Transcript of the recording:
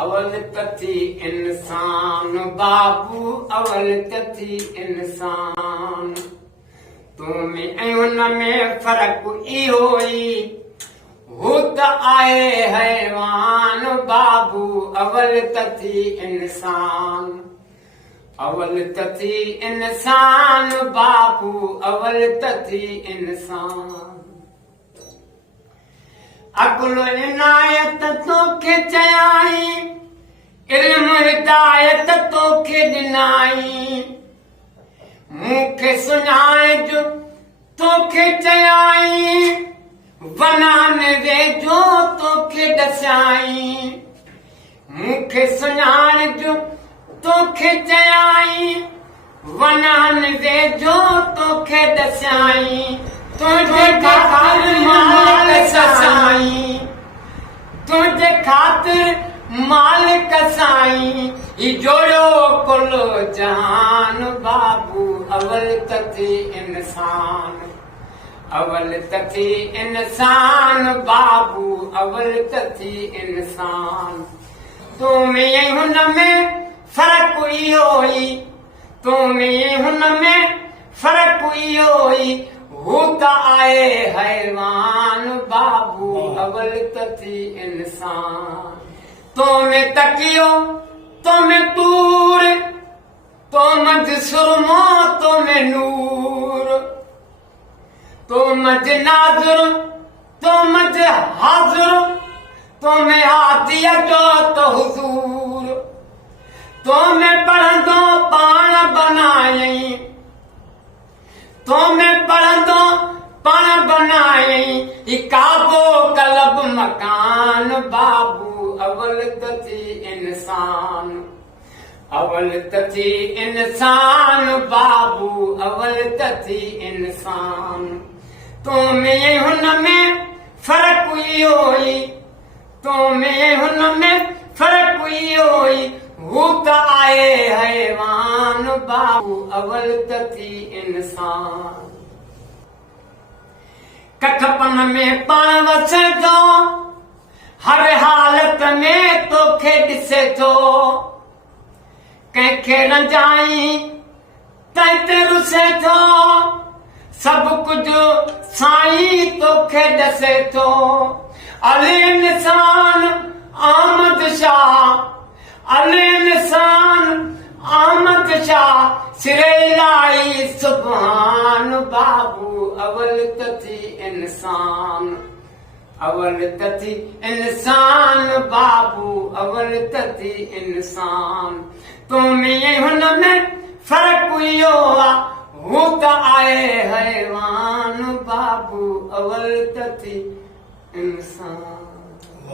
अवल तथी इंसान बाबू अवल तथी इंसान तुम ऐं हुन में फर्क इहो ई हू त आहे हैवान बाबू अवल तथी इंसान अवल तथी इंसान बाबू अवल तथी इंसान अकुल इनायत तोखे चयाई इल्म हिदायत तोखे ॾिनाई मूंखे सुञाण जो तोखे चयाई वनान वेझो तोखे ॾसाई मूंखे सुञाण जो तोखे चयाई वनान वेझो तोखे ॾसाई तुझे खातिर माल कसाई तुझे खातिर माल कसाई ई जोड़ो कुल जहान बाबू अवल तथी इंसान अवल तथी इंसान बाबू अवल तथी इंसान तुम ऐं हुन में फर्क इहो ई तुम ऐं हुन में फर्क इहो ई हू त आहे हैवान बाबू अवल तथी इंसान तो में तकियो तो में तूर तो मज सुरमो तो में नूर तो मज नाजुर तो मज हाजुर तो में हादिया जो तो हुजूर तो में पढ़ंदो पाण बनाई तो में पढ़ंदो पाण बनाई काबो कलब मकान बाबू अवल तथी इंसान अवल तथी इंसान बाबू अवल तथी इंसान तुम ऐं हुन में फर्क इहो ई तुम ऐं हुन में फर्क इहो ई हू त आहे हैवान बाबू अवल तथी इंसान कखपन में पाण वसे थो हर हालत में तोखे ॾिसे थो कंहिंखे रंजाई तंहिं ते रुसे थो सभु कुझु साईं तोखे ॾसे थो अली निशान अहमद शाह अली निशान अहमद शाह सिरे इलाही सुभान बाबू अवल तथी इंसान अवल तथी इंसान बाबू अवल तथी इंसान तुम ऐं हुन में फर्क इहो आहे हू त आहे हैवान बाबू अवल तथी इंसान।